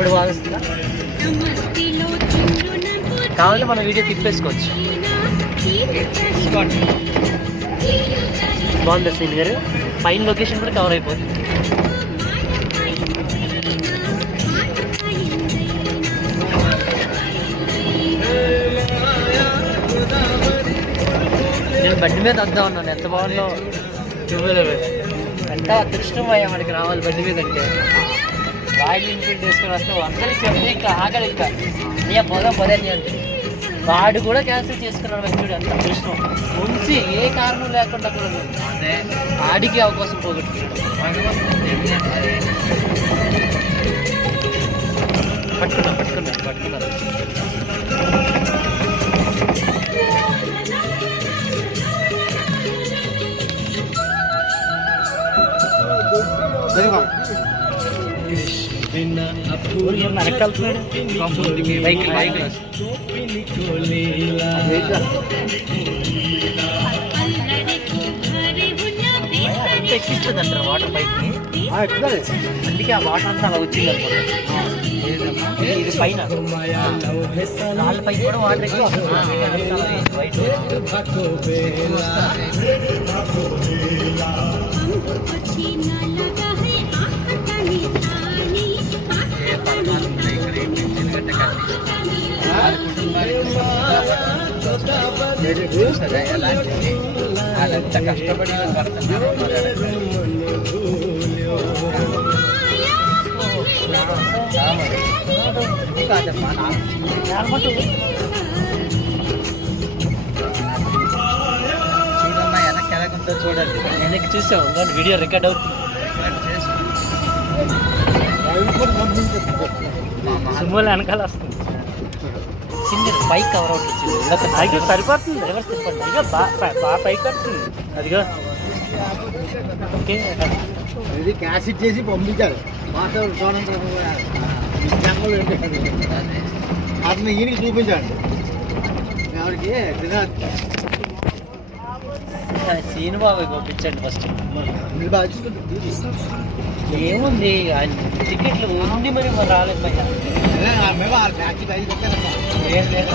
ఇప్పుడు వాడుస్తుందా కావాలి మన వీడియో తిప్పేసుకోవచ్చు. బాగుంది సీన్ గారు, పైన లొకేషన్ కూడా కవర్ అయిపోతుంది. నేను బండి మీద వద్దాం ఉన్నాను, ఎంత బాగుందో. ఎంత అదృష్టం అయ్యా మనకి రావాలి బండి మీద అంటే. రాయల్ ఎన్ఫీల్డ్ వేసుకొని వస్తాం అందరికి చెప్తే ఇంకా ఆగలి, ఇంకా అయ్యా పొదే అంటే వాడు కూడా క్యాన్సిల్ చేసుకున్నాడు. వ్యక్తుడు అంత అదృష్టం ఉంచి ఏ కారణం లేకుండా కూడా ఆడికి అవకాశం పోగొట్టుకున్నాడు. పట్టుకున్నాను ఎక్కిస్తుంది అంటారు వాటర్ పైకి, అందుకే ఆ వాటర్ అంతా అలా వచ్చింది అనమాట. ఇది పైన రాళ్ళ పైకి కూడా వాటర్ ఎక్కువ వైట్ వాళ్ళంత కష్టపడి వెనక్కి చూడండి. వెనక్కి చూసాం కానీ వీడియో రికార్డ్ అవుతుంది. సినిమాలో వెనకాల వస్తుంది. సింగిల్ బైక్ కవర్ అవుట్ వచ్చింది, సరిపోతుంది. రివర్స్ తిప్పండి, అదిగో బాగా పైకి వస్తుంది. అదిగో ఓకే, ఇది క్యాసెట్ చేసి పంపించారు. అతను ఈయనకి చూపించాడు, ఎవరికి సీన్ బాబు పంపించండి ఫస్ట్. ఏముంది టికెట్లు ఉంది మరి రాలేదు. మేము 5 లేదు